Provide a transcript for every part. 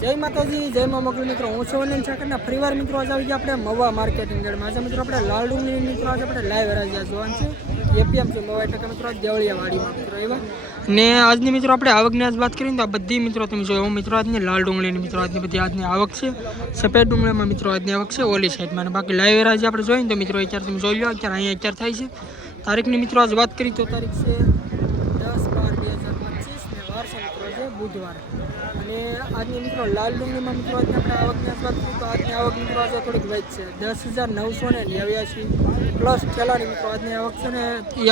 જય માતાજી, જય મા મોકલી મિત્રો, હું છું વનન ઠાકરના. ફરીવાર મિત્રો, આજે આવી ગયા આપણે મવા માર્કેટિંગ યાર્ડમાં આજે મિત્રો, આપણે લાલ ડુંગળી મિત્રો, આજે આપણે લાઈવ હરાજ્યા જોવાનું છે. એપીએમસી મવા ટકા મિત્રો આજે દેવળિયાવાડીમાં મિત્રો, એવા. ને આજની મિત્રો, આપણે આવકની આજ વાત કરીએ તો આ બધી મિત્રો તમે જોયો મિત્રો, આજની લાલ ડુંગળીની મિત્રો, આજની બધી આજની આવક છે. સફેદ ડુંગળીમાં મિત્રો, આજની આવક છે, ઓલી સાઈડમાં. અને બાકી લાઈવ હરાજી આપણે જોઈએ ને તો મિત્રો, અત્યારે તમે જોઈ લો, અત્યારે અહીંયા અત્યારે થાય છે. તારીખની મિત્રો, આજ વાત કરી તો તારીખ છે દસ બાર બે હજાર પચીસ ને વાર છે મિત્રો છે બુધવાર. અને આજની મિત્રો લાલ ડુંગળીમાં મિત્રો આજની આપણે આવકની વાત કરીએ તો આજની આવક મિત્રો આજે થોડીક વેચ છે. દસ હજાર નવસો ને નેવ્યાસી પ્લસ પહેલાંની મિત્રો આજની આવક છે ને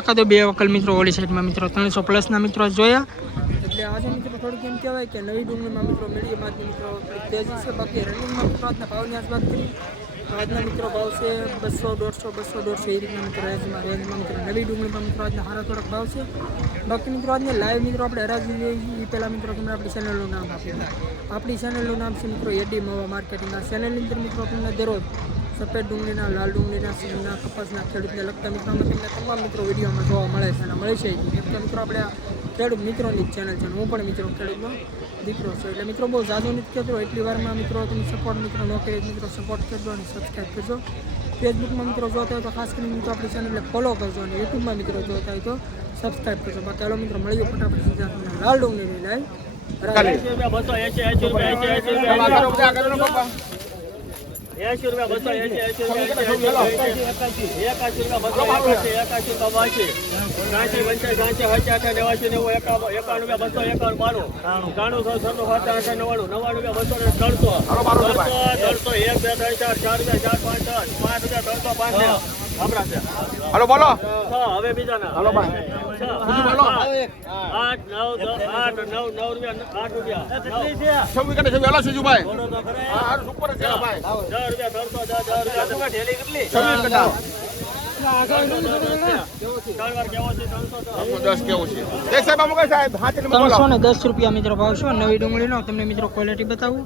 એકાદો બે વકલ મિત્રો ઓલી સાઈડમાં મિત્રો ત્રણસો પ્લસના મિત્રો જોયા. એટલે આજે મિત્રો થોડીક એમ કહેવાય કે નવી ડુંગળીમાં મિત્રો મીડિયમ આજની મિત્રો તેજી છે. બાકી રનિંગમાં મિત્રો આજના ભાવની આજ વાત કરીએ આજના મિત્રો ભાવ છે બસો, દોઢસો બસો, દોઢસો, એ રીતના મિત્રો રેન્જમાં રેન્જમાં મિત્રો નવી ડુંગળીમાં મિત્રો આજના સારા થોડાક ભાવ છે બાકી મિત્રો આજને લાઈવ મિત્રો આપણે હરાજી એ પહેલાં મિત્રો તમને આપણી ચેનલનું નામ આપ્યું આપણી ચેનલનું નામ છે મિત્રો એડી મવા માર્કેટિંગ આ ચેનલની અંદર મિત્રો તમને દરરોજ સફેદ ડુંગળીના, લાલ ડુંગળીના, સિંગના, કપાસના ખેડૂતને લગતા મિત્રોમાં તમને તમામ મિત્રો વિડીયોમાં જોવા મળે છે અને મળે છે કેમ કે મિત્રો આપણે ખેડૂત મિત્રોની જ ચેનલ છે હું પણ મિત્રો ખેડૂતનો દીકરો છું. એટલે મિત્રો બહુ જાજુ નથી કહેતો એટલી વારમાં મિત્રો તમે સપોર્ટ મિત્રો ન કરી મિત્રો સપોર્ટ કરજો અને સબસ્ક્રાઈબ કરજો. ફેસબુકમાં મિત્રો જોતા હોય તો ખાસ કરીને મિત્રો આપણી ચેનલને ફોલો કરજો અને યુટ્યુબમાં મિત્રો જોતા હોય તો સબસ્ક્રાઈબ કરજો. બાકી ચાલો મિત્રો મળીએ ફટાફટ સીધા તમને લાલ ડુંગળીની લાઈવ એસી રૂપિયા બસો એસી એસી રૂપિયા એકાશી રૂપિયા બસો એકાશી એકાશી કમાશી ગાંચી પંચાયત ગાંચી હજાર નેવાસી નેવું એકાવન એકાવન રૂપિયા બસો એકાવન બાણું ત્રાણું સો સન્નું સાત આઠ નવ્વાણું. નવ્વાણું રૂપિયા બસો ને ત્રણસો ત્રણસો ત્રણસો એક બે ત્રણ ચાર ચાર રૂપિયા ચાર પાંચ છ પાંચ રૂપિયા ત્રણસો પાંચ હાલો બોલો. હવે બીજાના. હાલો ભાઈ. છ, આઠ નવ આઠ નવ નવ રૂપિયા આઠ રૂપિયા. છવ્વી કાઢે છવ્વી હાલો સુજુભાઈ. બોલો તો ખરા. હા હારું સુપર છે ભાઈ. દસ રૂપિયા ત્રણસો દસ રૂપિયા. ત્રણસો ને રૂપિયા મિત્રો ભાવ છો. નવી ડુંગળીનો તમને મિત્રો ક્વોલિટી બતાવું.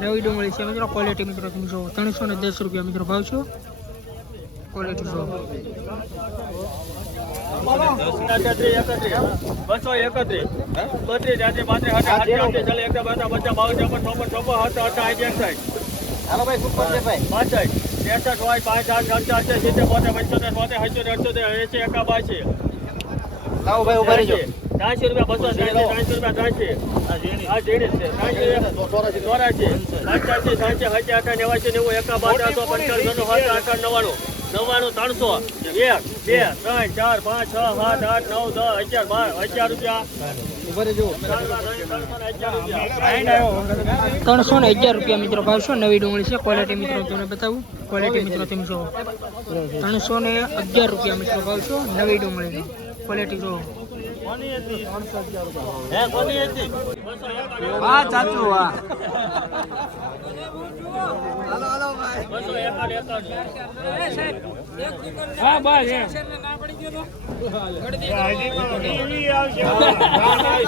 નવી ડુંગળી છે મિત્રો ક્વોલિટી મિત્રો તમે જુઓ. ત્રણસો ને દસ રૂપિયા મિત્રો ભાવ છે. ક્વોલિટી એકત્રીસ. બસો એકત્રીસ બત્રીસ ત્યાંથી પાંત્રીસ ચોપન, ચોપન, ચોપન, ત્રેસઠ હોય, પાંચ, આઠ, અઠ્યાસી, સિત્તેર, પંચોતેર, એંસી, એકાબાસી. રૂપિયા બસો રૂપિયા ત્યાંસી. આ ઝીણી છે. ચોરાસી, પંચ્યાસી, નેવાસી, નેવું, પંચાવન, છન્નું, નવ્વાણું. નવ્વાણું ત્રણસો એક બે ત્રણ ચાર પાંચ છ સાત આઠ નવ દસ અગિયાર બાર અગિયાર રૂપિયા. ત્રણસો ને અગિયાર રૂપિયા મિત્રો ભાવ છે. નવી ડુંગળી છે. ક્વોલિટી મિત્રો તમને બતાવું. ક્વોલિટી મિત્રો તમે જો ત્રણસો. ને અગિયાર રૂપિયા મિત્રો ભાવ છે. નવી ડુંગળી. ક્વોલિટી જો હા સાચું હા હા બસ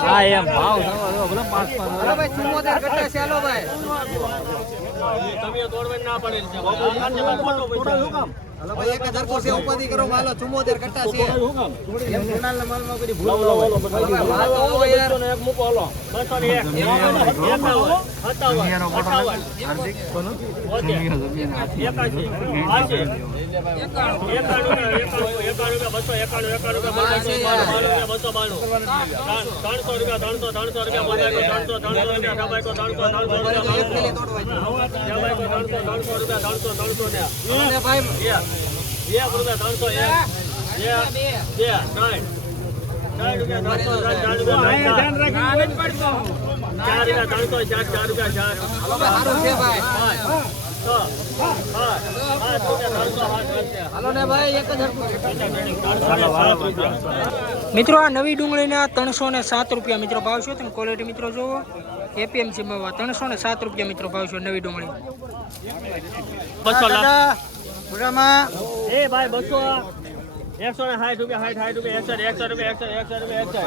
હા એમ. ભાવ તમે દોડવા ના પડે છે. મોટો પૈસા એક મૂકો હલો બસો ને એક હજાર સત્તાવન ઉપાધિ કરો માલો આશી કટ્ટા છે. ને એક રૂપિયા ત્રણસો ત્રણસો રૂપિયા ચાર રૂપિયા ચાર ચાર રૂપિયા ત્રણસો ચાર ચાર રૂપિયા ચાર. પાંચ, છ, સાત, મિત્રો આ નવી ડુંગળીના ત્રણસો ને સાત રૂપિયા મિત્રો ભાવ છે. તમે ક્વોલિટી મિત્રો જોવો એપીએમસી માં ત્રણસો ને સાત રૂપિયા મિત્રો ભાવ છે નવી ડુંગળી. બસો એ ભાઈ બસો એકસો ને સાઠ રૂપિયા સાઠ સાઠ રૂપિયા એકસો એકસો રૂપિયા એકસો એકસો રૂપિયા એકસો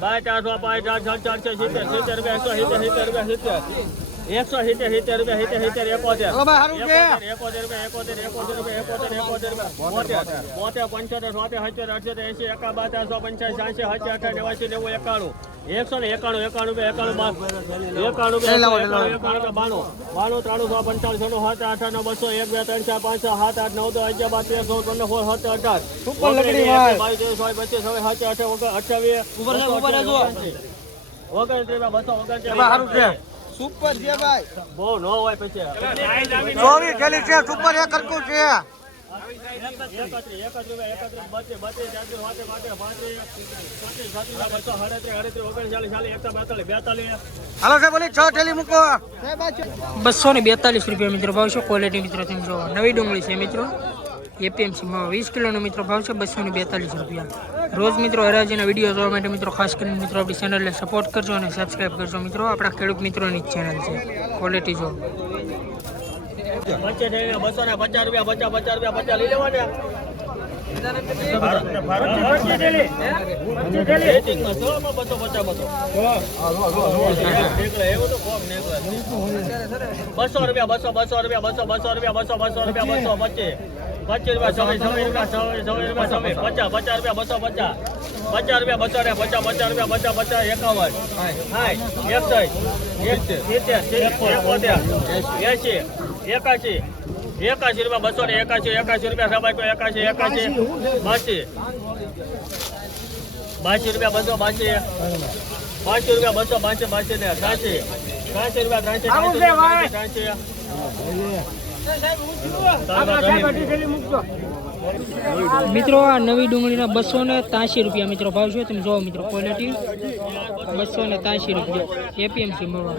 બાય ચારસો પાંચ ચાર ચાર ચારસો સિત્તેર સિત્તેર રૂપિયા એકસો સિત્તેર સિત્તેર રૂપિયા સિત્તેર. એકસો સિત્તેર સિત્તેર રૂપિયા સિત્તેર સિત્તેર એકોતેર. એકોતેર રૂપિયા એકોતેર એકોતેર રૂપિયા એકોતેર એકોતેર રૂપિયા. બોતેર બોતેર પંચોતેર સોતેર સત્તર અઠ્યોતેર એસી એકાબા ચારસો પંચાસ સાંસી હજાર અઠાર નેવાસી નેવું એકાણું. એકસો ને એકાણું એકાણું એકાણું એકાણું એકાણું એકાણું બાણું. બાણું ત્રાણું સો પંચાવન છન્નું સાત આઠ નવ બસો એક બે ત્રણ ચાર પાંચ સાત આઠ નવ દસ અગિયાર બાર તેર ચૌદ પંદર સોળ સત્તર અઢાર. બાવીસ પચીસ સાત આઠ અઠાવીસ ઓગણત્રીસ બસો ઓગણ સારું છે સુપર છે ભાઈ. બહુ નો હોય પછી. ચોવીસ થેલી છે સુપર એક કરકું છે. બસો ને બેતાલીસ રૂપિયા મિત્રો ભાવ છે ક્વોલિટી મિત્રો તમે જો નવી ડુંગળી છે મિત્રો. એપીએમસી માં વીસ કિલોનો મિત્રો ભાવ છે બસો ને બેતાલીસ રૂપિયા. રોજ મિત્રો હરાજીના વીડિયો જોવા માટે મિત્રો ખાસ કરીને મિત્રો આપણી ચેનલને સપોર્ટ કરજો અને સબસ્ક્રાઈબ કરજો મિત્રો. આપણા ખેડૂત મિત્રોની જ ચેનલ છે. ક્વોલિટી જો. બસો રૂપિયા બસો બસો. રૂપિયા બસો બસો રૂપિયા બસો બસો રૂપિયા બસો પચીસ. પચીસ રૂપિયા સમય છવ્વીસ રૂપિયા સમય છવ્વીસ રૂપિયા સમય પચાસ પચાસ રૂપિયા, બસો, પચાસ. પચાસ રૂપિયા, બસો ને પચાસ પચાસ રૂપિયા પચાસ પચાસ, એકાવન. હાય એકાશી એકાશી રૂપિયા, બસો ને એકાશી એકાશી રૂપિયા સબાઈ તો એકાશી એકાશી, બાસી. બાસી રૂપિયા, બસો, બાસી. બાસી રૂપિયા, બસો, બાસી બાસી ને ત્રાસી ત્રાસી રૂપિયા ત્રાસી ત્રાસી મિત્રો, આ નવી ડુંગળીના બસો ને ત્યાસી રૂપિયા મિત્રો ભાવ છે. તમે જોવો મિત્રો ક્વોલિટી બસો ને ત્યાસી રૂપિયા. એપીએમસી મળવા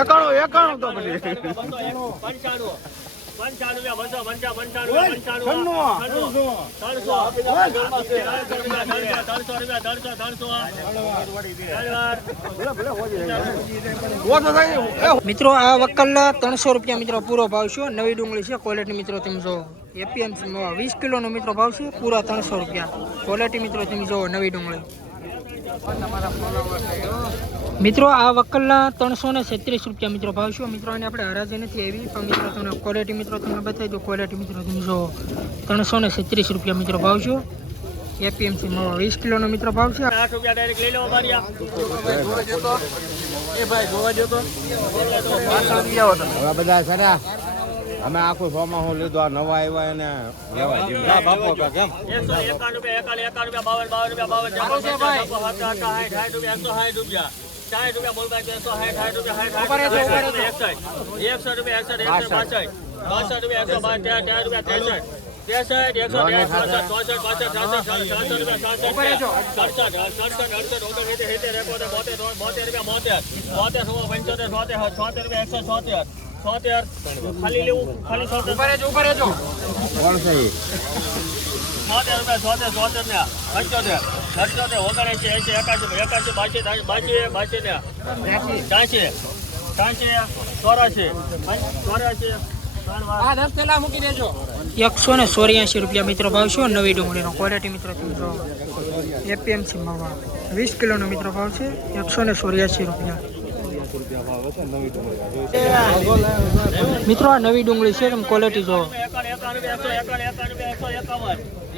એકાણું એકાણું તો પછી. પંચાણું પંચાણું બસો પંચા પંચાણું પંચાણું ત્રણસો. ત્રણસો રૂપિયા ત્રણસો ત્રણસો ત્રણસો ઓછો થાય એ મિત્રો આ વકલના ત્રણસો રૂપિયા મિત્રો પૂરો ભાવ છે. નવી ડુંગળી છે ક્વોલિટી મિત્રો તમે જોવો એપીએમસી મળવા વીસ કિલોનો મિત્રો ભાવ છે પૂરા ત્રણસો રૂપિયા. ક્વોલિટી મિત્રો તમે જોવો નવી ડુંગળી. મિત્રો આ વકલના ત્રણસો ને છત્રીસ રૂપિયા મિત્રો ભાવ છે મિત્રો આને આપણે હરાજી નથી આવી. પણ મિત્રો તમને ક્વોલિટી મિત્રો તમને બતાવી દો ક્વોલિટી મિત્રો તમે જોવો ત્રણસો ને છત્રીસ રૂપિયા મિત્રો ભાવ છે એપીએમસી મળવા વીસ કિલોનો મિત્રો ભાવ છે. આઠ રૂપિયા ડાયરેક્ટ લઈ લેવા મારી જતો બધા ખરા અમે આખું સોમાં હું લીધું આ નવા આવ્યા એને લેવા જીવતા બાપો કા કેમ? એકસો એકાવન રૂપિયા એકાવન એકાવન રૂપિયા બાવન બાવન રૂપિયા બાવન સાઠ સાઠ સાઠ રૂપિયા એકસો સાઠ રૂપિયા. સાઠ રૂપિયા બોલ બાકી એકસો સાઠ સાઠ રૂપિયા સાઠ સાઠ એકસઠ. રૂપિયા એકસઠ એકસો બાસઠ બાસઠ રૂપિયા એકસો બાર તેર તેર રૂપિયા ત્રેસઠ. ત્રેસઠ એકસો ચોસઠ ચોસઠ પાસઠ સાસઠ રૂપિયા સાસઠ સડસઠ સડસઠ અડસઠ ઓગણસિત્તેર બોતેર રૂપિયા બોતેર. બોતેર સો પંચોતેર છોતેર છોતેર રૂપિયા એકસો છોતેર છોતેર ખાલી લેવું ખાલી છોતેર કોણ છે? છોતેર રૂપિયા છોતેર છોતેર ને. પંચોતેર. સત્યોતેર ઓગણએંસી એંસી એકાસી એકાસી બાસી બાસી બાસી ને. ત્યાંસી. ત્યાંસી. ચોરાસી. ચોરાસી એકસો ને ચોર્યાસી રૂપિયા મિત્રો ભાવ છે નવી ડુંગળીનો ક્વોલિટી મિત્રો તમે એપીએમસી માં વીસ કિલોનો મિત્રો ભાવ છે એકસો ને ચોર્યાસી રૂપિયા. મિત્રો આ નવી ડુંગળી છે તમે ક્વોલિટી જો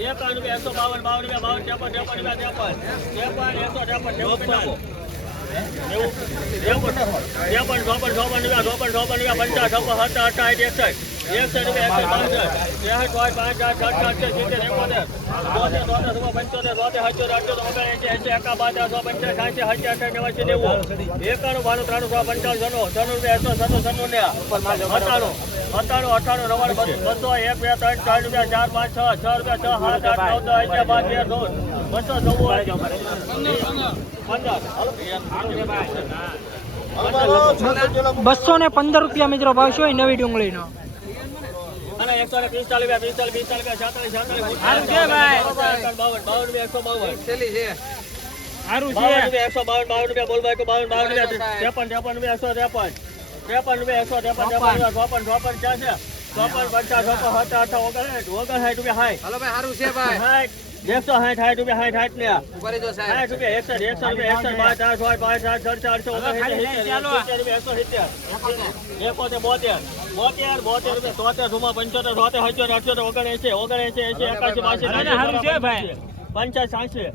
એકાવન એકાણું બાણું ત્રાણું સો પંચાવન છન્નું છન્નું રૂપિયા એકસો સત્તર છન્નું ને અઠાણું અઠાણું અઠાણું નવ્વાણું બસો એક બે ત્રણ ચાર રૂપિયા ચાર પાંચ છ છ રૂપિયા છ સાત આઠ નવ દસ અગિયાર પાંચ તેર ચૌદ બસો ચૌદ બસો ને પંદર રૂપિયા મિત્રો ભાવ છે નવી ડુંગળીનો. અને એકસો ને પિસ્તાલીસ રૂપિયા પિસ્તાલીસ પિસ્તાલીસ રૂપિયા છાતાલીસ છાતાલીસ બાવન બાવન રૂપિયા એકસો બાવન બાવન રૂપિયા એકસો બાવન બાવન રૂપિયા બોલ બાવન બાવન બાવન રૂપિયા ત્રેપન ત્રેપન રૂપિયા એકસો ત્રેપન ત્રેપન રૂપિયા એકસો ત્રેપન ત્રેપન રૂપિયા ચોપન ચોપન ક્યાં છે હાય હાય એકસો સાઠ સાઠ રૂપિયા સાઠ સાઠ ને સાઠ રૂપિયા એકસઠ એકસઠ રૂપિયા એકસઠ પાંચ ચાર સોળ પાંચ સાત છ ચારસો એકસો સિત્તેર. એકોતેર બોતેર. બોતેર બોતેર રૂપિયા તોતેર સુમા પંચોતેર સોતેર અઠ્યોતેર અઠ્યોતર ઓગણ એસી એંસી એકાસી બાસી પંચાસ સાસી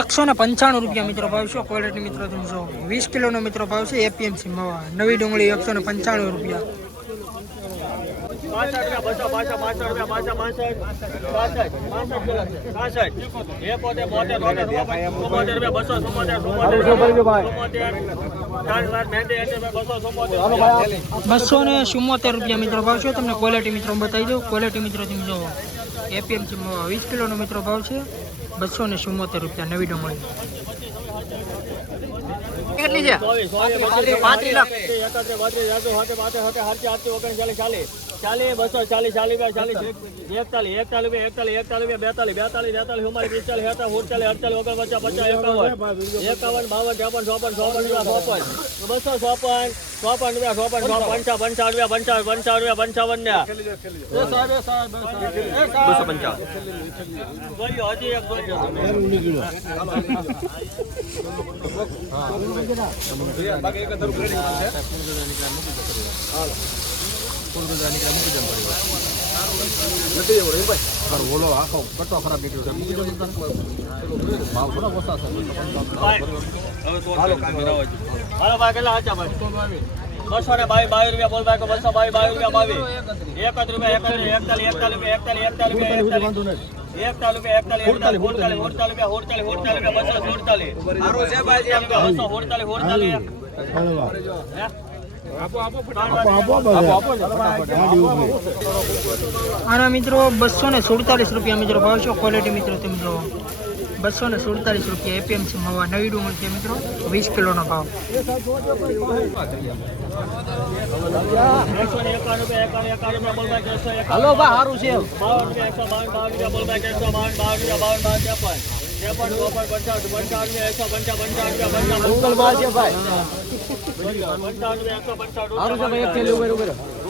એકસો ને પંચાણું એકસો ને પંચાણું રૂપિયા. મિત્રો ભાવ છે ક્વોલિટી મિત્રો તમે જો વીસ કિલોનો મિત્રો ભાવ છે એપીએમસી મવા નવી ડુંગળી એકસો ને પંચાણું રૂપિયા. બસો ને ચુમ્મોતેર રૂપિયા મિત્રો ભાવ છે. તમને ક્વોલિટી મિત્રો બતાવી દઉં. ક્વોલિટી મિત્રો તમે જોવો એપીએમસી વીસ કિલોનો મિત્રો ભાવ છે. બસો ને ચુમ્મોતેર રૂપિયા નવી ડુંગળી. કેટલી છે? પાંત્રીસ લાખ. એકાત્રીસ બત્રીસ ત્રેસઠ સાતેર પાંત્રીસ સાતેર આઠસી આઠસી ઓગણચાલીસ ચાલીસ ચાલીસ બસો ચાલીસ ચાલીસ બે ચાલીસ એકતાલીસ એકતાલીસ બે એકતાલીસ એકતાલીસ બે બેતાલીસ બેતાલીસ તેતાલીસ ચુમ્માલીસ પિસ્તાલીસ સત્તાવીસ ઉડતાલીસ અડતાલીસ ઓગણ પચાસ એકાવન એકાવન બાવન ત્રેપન ચોપન ચોપન રૂપિયા ચોપન બસો ચોપન ચોપન રૂપિયા ચોપન ચોપન પંચા પંચાવન. રૂપિયા પંચાવન પંચાવન રૂપિયા પંચાવન ને બસો પંચાવન હજી એક બોલ્યો હાલો ભાઈ કેટલા હતા ભાઈ બસો ને બાવીસ બાવીસ રૂપિયા બોલ ભાઈ બસો બાવીસ બાવીસ રૂપિયા બાવીસ એકત્રીસ રૂપિયા એકત્રીસ એકતાલીસ એકતાલીસ રૂપિયા એકતાલીસ એકતાલીસ આના મિત્રો બસો ને સુડતાલીસ રૂપિયા મિત્રો ભાવ છો ક્વોલિટી મિત્રો તમે બસો ને સુડતાલીસ રૂપિયા એપીએમસી મવા. નવી ડુંગળી છે મિત્રો વીસ કિલોનો ભાવ. હલો ભાઈ. સારું છે પંચાવન રૂપિયા એકસો પંચાવન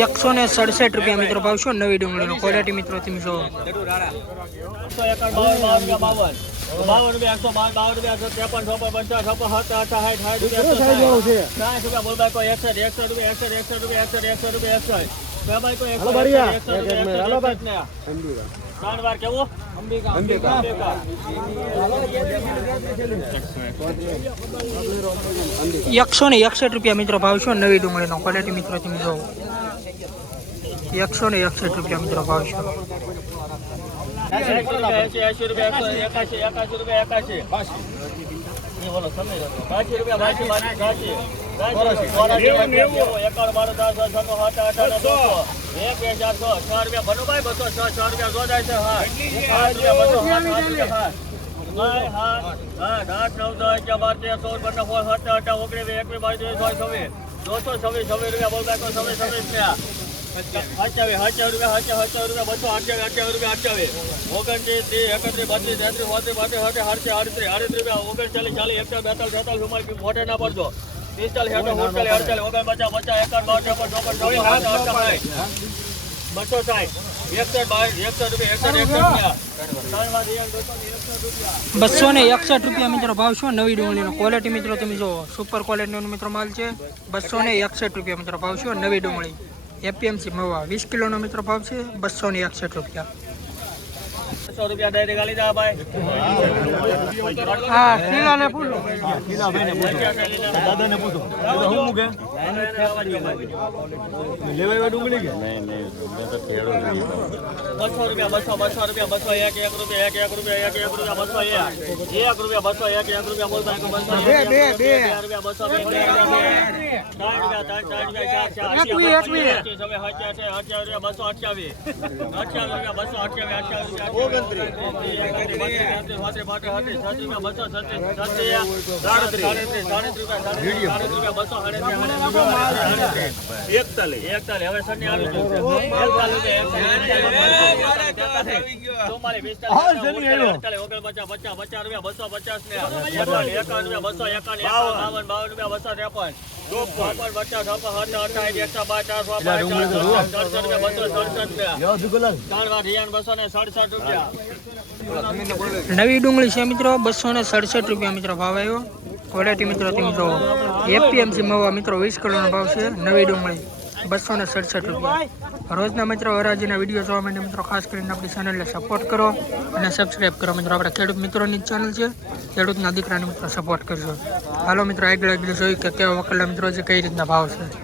એકસો ને સડસઠ રૂપિયા મિત્રો ભાવ છો નવી ડુંગળીનો ક્વોલિટી મિત્રો તમે જો બાવન રૂપિયા એકસો બાવન બાવન રૂપિયા એકસો ત્રેપન ચોપન પંચાવન છપ્પન સત્તર અઠા સાઠ રૂપિયા સાઠ રૂપિયા બોલ ભાઈ. એકસઠ એકસઠ રૂપિયા એકસઠ એકસઠ રૂપિયા એકસઠ એકસઠ રૂપિયા એકસઠ ત્રણ વાર એકસો ને એકસઠ રૂપિયા મિત્રો ભાવ છે નવી ડુંગળીનો ક્વોલિટી મિત્રો તમે જો એકસો ને એકસઠ રૂપિયા મિત્રો ભાવ છે. એસી રૂપિયા એકાશી એકાશી રૂપિયા એકાશી બાસી રૂપિયા બાસી બાસી બાસી એકાવન બાર દસ દસ છસો સાત આઠ આઠ નવ એક બે ચાર છ છ રૂપિયા આઠ આઠ નવ દસ છવ્વીસ છવ્વીસ છવ્વીસ રૂપિયા બોલ બાકો છવ્વીસ છવ્વીસ રૂપિયા. અઠ્યાવીસ અઠ્યાવીસ રૂપિયા અઠ્યાવીસ રૂપિયા બસો અઠ્યાવીસ અઠ્યાવીસ રૂપિયા અઠ્યાવીસ. ઓગણત્રીસ ત્રીસ એકત્રીસ બત્રીસ તેત્રીસ ચોત્રીસ પાંત્રીસ અઠ્યાવીસ અડત્રીસ અડત્રીસ અડત્રીસ રૂપિયા ઓગણચાલીસ ચાલીસ એકતાલીસ બેતાલીસ તેતાલીસ ચુમ્માલીસ મોટે ના પડજો. પિસ્તાલીસ અડતાલીસ ઓગણચાલીસ અડતાલીસ ઓગણપચાસ પચાસ એકાવન બાવન ત્રેપન ચોપન ચોવીસ બસો રૂપિયા રૂપિયા ને એકસઠ રૂપિયા મિત્રો ભાવ શું નવી ડુંગળીનો ક્વોલિટી મિત્રો તમે જો સુપર ક્વોલિટીનો મિત્રો માલ છે. બસો ને એકસઠ રૂપિયા મિત્રો ભાવ શું નવી ડુંગળી. એપીએમસી મવા વીસ કિલોનો મિત્રો ભાવ છે બસો ને એકસઠ રૂપિયા. બસો રૂપિયા ડાયરેક્ટ આલી દા ભાઈ હા કિલોને પૂછો દાદાને પૂછો હું મૂકે લેવાય ડુંગળી કે બસો રૂપિયા બસો બસો રૂપિયા બસો એક એક રૂપિયા એક એક રૂપિયા એક એક રૂપિયા બસો એક એક રૂપિયા બસો એક એક રૂપિયા બોલ ભાઈ બસો બે બે બે રૂપિયા બસો બે બે રૂપિયા અઠ્યાવીસ અઠ્યાવીસ બસો અઠ્યાવીસ અઠ્યાવીસ રૂપિયા બસો અઠ્યાવીસ એકતાલીસ એકતાલીસ. હવે બસો પચાસ ને એકાવન રૂપિયા બસો એકાવન એકાવન બાવન બાવન રૂપિયા બસો ત્રેપન નવી ડુંગળી છે મિત્રો બસો ને સડસઠ રૂપિયા મિત્રો ભાવ આવ્યો. વડાટી મિત્રો તમે જો એપીએમસી મવા મિત્રો વીસ કિલોનો ભાવ છે. નવી ડુંગળી બસો ને સડસઠ રૂપિયા. રોજના મિત્રો હરાજીના વીડિયો જોવા માટે મિત્રો ખાસ કરીને આપણી ચેનલને સપોર્ટ કરો અને સબસ્ક્રાઈબ કરો. મિત્રો, આપણે ખેડૂત મિત્રોની ચેનલ છે. ખેડૂતના દીકરાને મિત્રો સપોર્ટ કરજો. હાલો મિત્રો આગળ આગળ જોઈ કે કેવા વકલા મિત્રો છે, કઈ રીતના ભાવ છે?